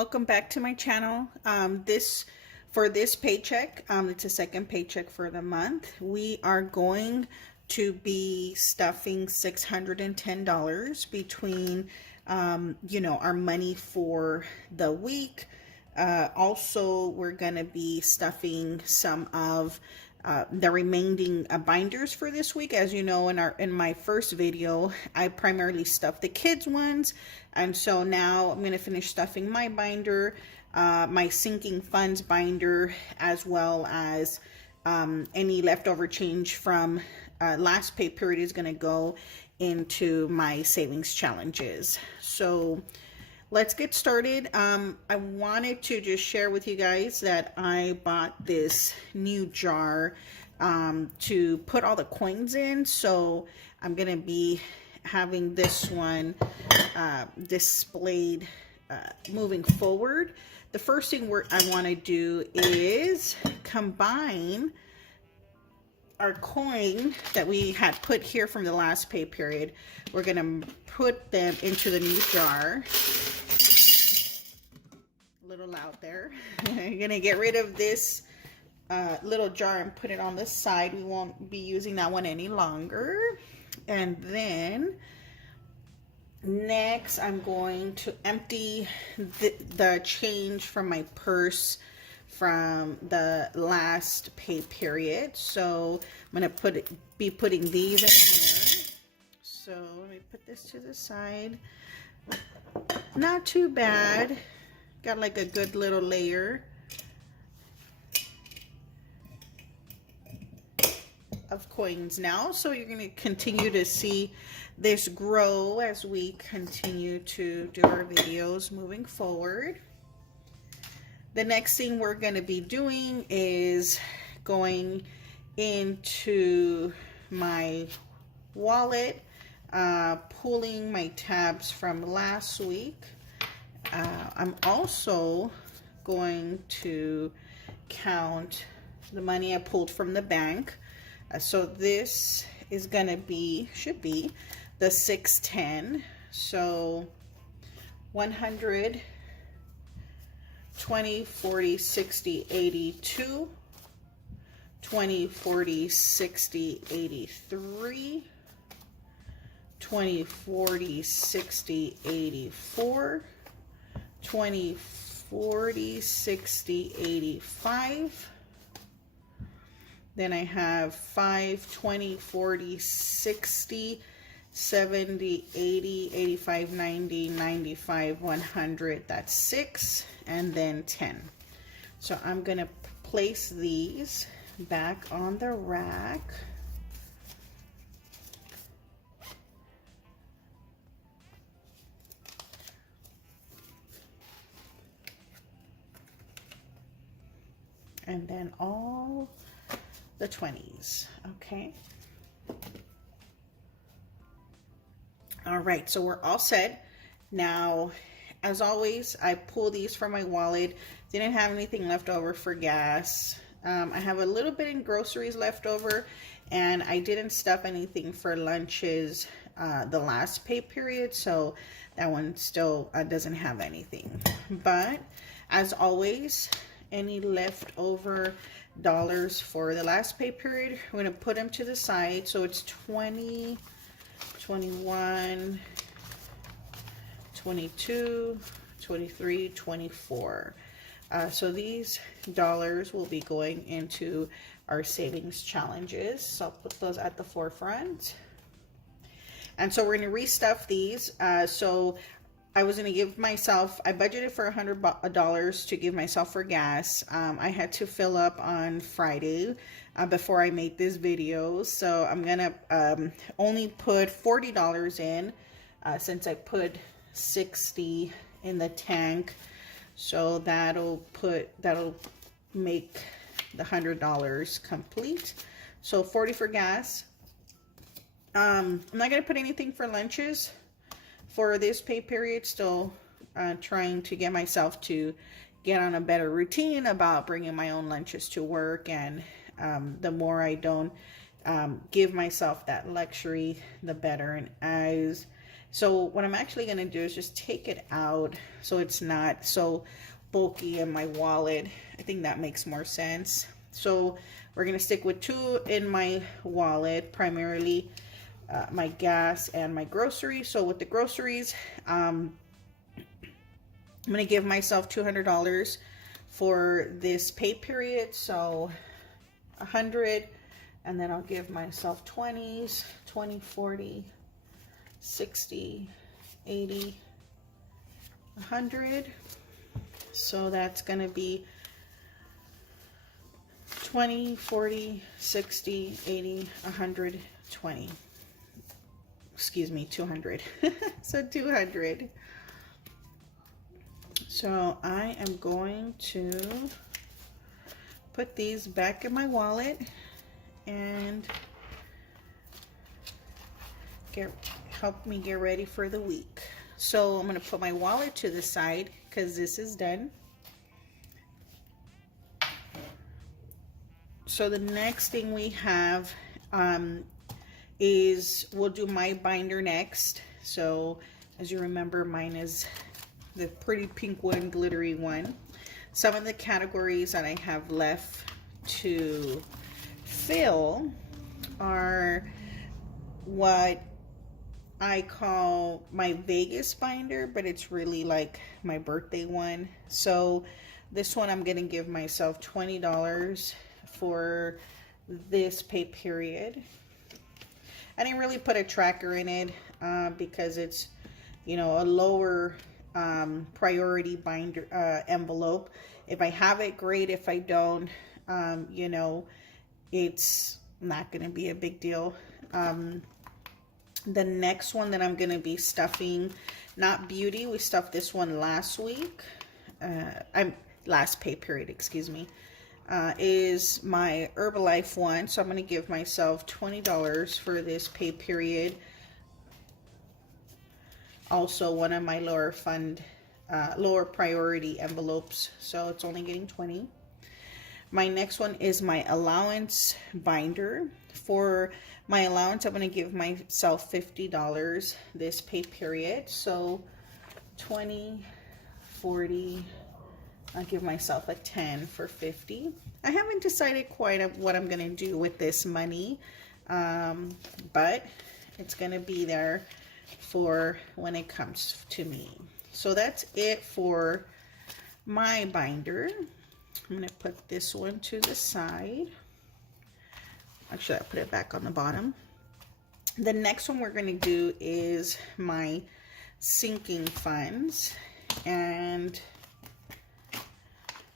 welcome back to my channel. For this paycheck, it's a second paycheck for the month. We are going to be stuffing $610 between our money for the week. Also, we're going to be stuffing some of the remaining binders for this week. As you know, in my first video, I primarily stuffed the kids ones, and so now I'm going to finish stuffing my binder, my sinking funds binder, as well as any leftover change from last pay period is going to go into my savings challenges. So let's get started. I wanted to just share with you guys that I bought this new jar to put all the coins in. So I'm going to be having this one displayed moving forward. The first thing I want to do is combine our coin that we had put here from the last pay period. We're going to put them into the new jar. A little loud there. I'm going to get rid of this little jar and put it on the side. We won't be using that one any longer. And then next I'm going to empty the change from my purse from the last pay period. So I'm going to be putting these in here. So let me put this to the side. Not too bad. Got like a good little layer of coins now. So you're going to continue to see this grow as we continue to do our videos moving forward. The next thing we're going to be doing is going into my wallet, pulling my tabs from last week. I'm also going to count the money I pulled from the bank. So this is going to be, should be the 610. So 100, 20, 40, 60, 82, 20, 40, 60, 83, 20, 40, 60, 84, 20, 40, 60, 85. Then I have 5, 20, 40, 60, 70, 80, 85, 90, 95, 100. That's 6. And then 10. So I'm going to place these back on the rack. And then all the 20s. Okay. All right, so we're all set. Now, as always, I pull these from my wallet. Didn't have anything left over for gas. I have a little bit in groceries left over, and I didn't stuff anything for lunches the last pay period, so that one still doesn't have anything. But as always, any leftover dollars for the last pay period, we're going to put them to the side. So it's 20, 21, 22, 23, 24. So these dollars will be going into our savings challenges. So I'll put those at the forefront. And so we're going to restuff these. So I was going to give myself, I budgeted for $100 to give myself for gas. I had to fill up on Friday before I made this video. So I'm going to only put $40 in since I put 60 in the tank. So that'll make the $100 complete. So 40 for gas. I'm not going to put anything for lunches for this pay period. Still trying to get myself to get on a better routine about bringing my own lunches to work. And the more I don't give myself that luxury, the better. And as So what I'm actually going to do is just take it out so it's not so bulky in my wallet. I think that makes more sense. So we're going to stick with 2 in my wallet, primarily my gas and my groceries. So with the groceries, I'm going to give myself $200 for this pay period. So 100, and then I'll give myself 20s, 20, 40, 60, 80, 100. So that's going to be 20, 40, 60, 80, 100, 20. Excuse me, 200. So 200. So I am going to put these back in my wallet and help me get ready for the week. So I'm going to put my wallet to the side because this is done. So the next thing we have is we'll do my binder next. So as you remember, mine is the pretty pink one, glittery one. Some of the categories that I have left to fill are what I call my Vegas binder, but it's really like my birthday one. So this one I'm gonna give myself $20 for this pay period. I didn't really put a tracker in it because it's, you know, a lower priority binder envelope. If I have it, great. If I don't, you know, it's not going to be a big deal. The next one that I'm going to be stuffing, not beauty, we stuffed this one last week, last pay period, excuse me, is my Herbalife one. So I'm going to give myself $20 for this pay period. Also one of my lower priority envelopes, so it's only getting 20. My next one is my allowance binder. For my allowance, I'm going to give myself $50 this pay period. So 20, 40, I'll give myself a 10 for 50. I haven't decided quite what I'm going to do with this money, but it's going to be there for when it comes to me. So that's it for my binder. I'm going to put this one to the side. Actually, I put it back on the bottom. The next one we're going to do is my sinking funds. And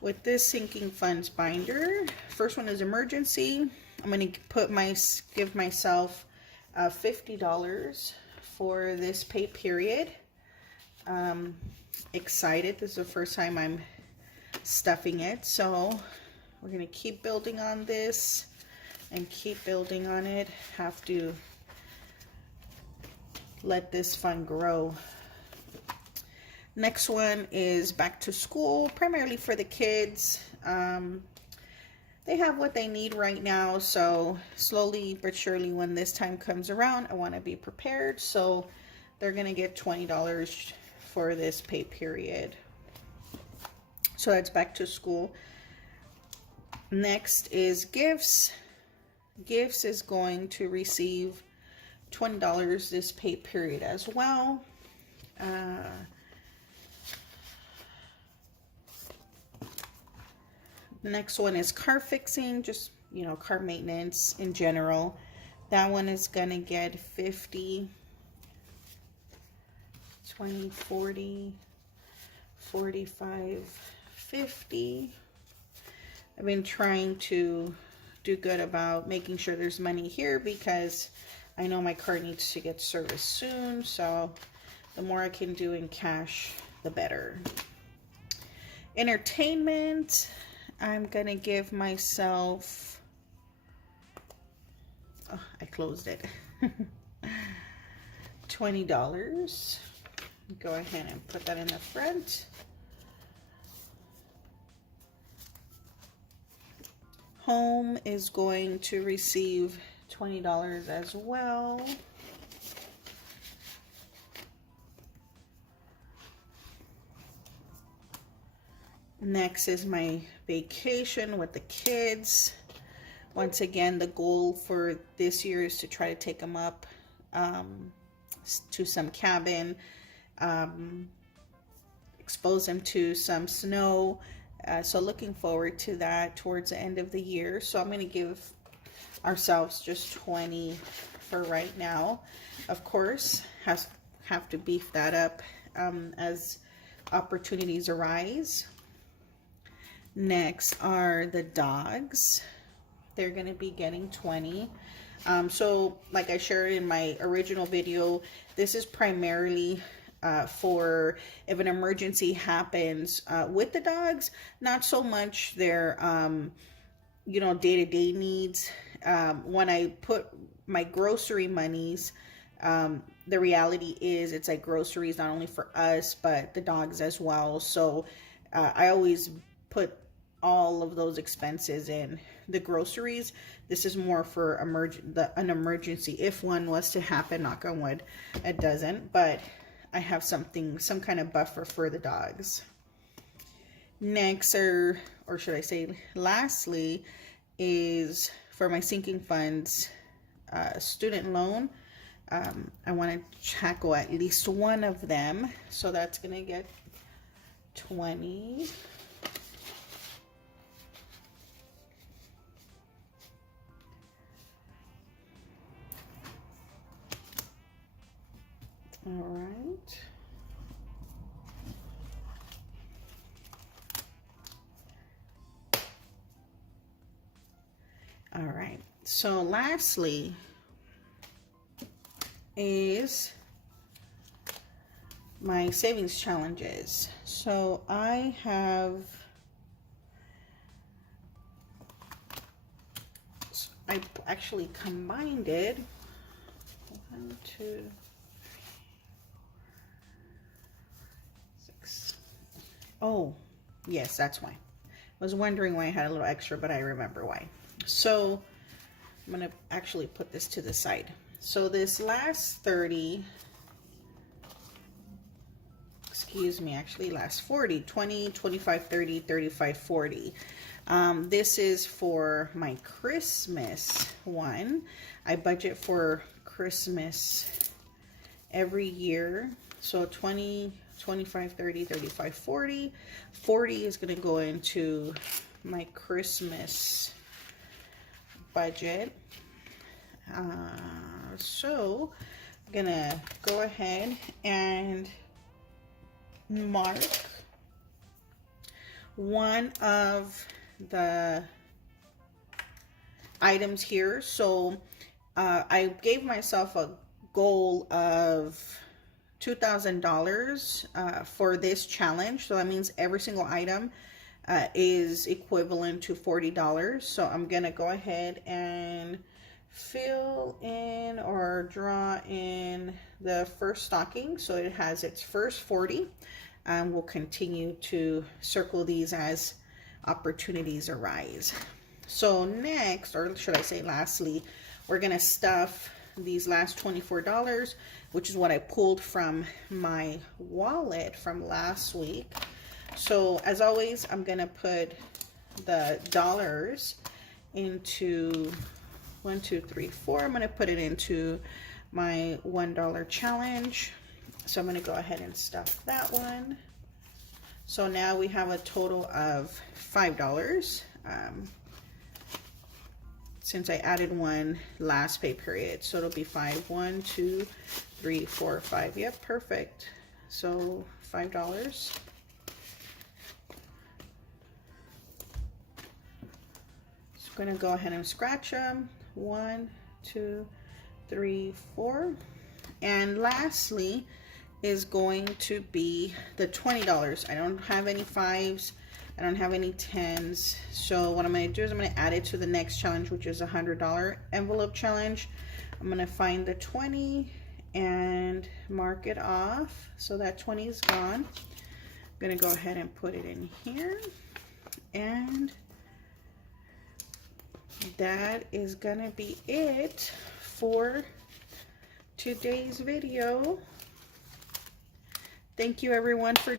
with this sinking funds binder, first one is emergency. I'm going to give myself $50 for this pay period. Excited. This is the first time I'm stuffing it, so we're going to keep building on this and keep building on it. Have to let this fund grow. Next one is back to school, primarily for the kids. They have what they need right now, so slowly but surely when this time comes around, I want to be prepared. So they're going to get $20 for this pay period. So that's back to school. Next is gifts. Gifts is going to receive $20 this pay period as well. The next one is car fixing, just, you know, car maintenance in general. That one is gonna get 50, 20, 40, 45, 50. I've been trying to do good about making sure there's money here because I know my car needs to get serviced soon, so the more I can do in cash, the better. Entertainment, I'm gonna give myself, oh, I closed it, $20. Go ahead and put that in the front. Home is going to receive $20 as well. Next is my vacation with the kids. Once again, the goal for this year is to try to take them up to some cabin, expose them to some snow. So looking forward to that towards the end of the year. So I'm going to give ourselves just 20 for right now. Of course, have to beef that up as opportunities arise. Next are the dogs. They're going to be getting 20. So like I shared in my original video, this is primarily for if an emergency happens with the dogs, not so much their you know, day-to-day needs. When I put my grocery monies, the reality is it's like groceries not only for us but the dogs as well. So I always put all of those expenses in the groceries. This is more for an emergency if one was to happen. Knock on wood, it doesn't, but I have some kind of buffer for the dogs. Next, or should I say lastly, is for my sinking funds student loan. I want to tackle at least one of them, so that's gonna get 20. All right. All right. So lastly is my savings challenges. So I actually combined it. 1, 2, 6. Oh, yes, that's why. I was wondering why I had a little extra, but I remember why. So I'm going to actually put this to the side. So this last 30, excuse me, actually last 40, 20, 25, 30, 35, 40. This is for my Christmas one. I budget for Christmas every year. So 20, 25, 30, 35, 40. 40 is going to go into my Christmas budget. So I'm going to go ahead and mark one of the items here. So I gave myself a goal of $2,000 for this challenge. So that means every single item is equivalent to $40. So I'm gonna go ahead and fill in or draw in the first stocking so it has its first 40. We'll continue to circle these as opportunities arise. So next, or should I say lastly, we're gonna stuff these last $24, which is what I pulled from my wallet from last week. So as always, I'm gonna put the dollars into 1, 2, 3, 4. I'm gonna put it into my $1 challenge. So I'm gonna go ahead and stuff that one. So now we have a total of $5. Since I added one last pay period, so it'll be 5. 1, 2, 3, 4, 5. Yep, perfect. So $5. So I'm gonna go ahead and scratch them. 1, 2, 3, 4. And lastly is going to be the $20. I don't have any 5s. I don't have any 10s. So what I'm going to do is I'm going to add it to the next challenge, which is a $100 envelope challenge. I'm going to find the 20 and mark it off. So that 20 is gone. I'm going to go ahead and put it in here. And that is going to be it for today's video. Thank you everyone for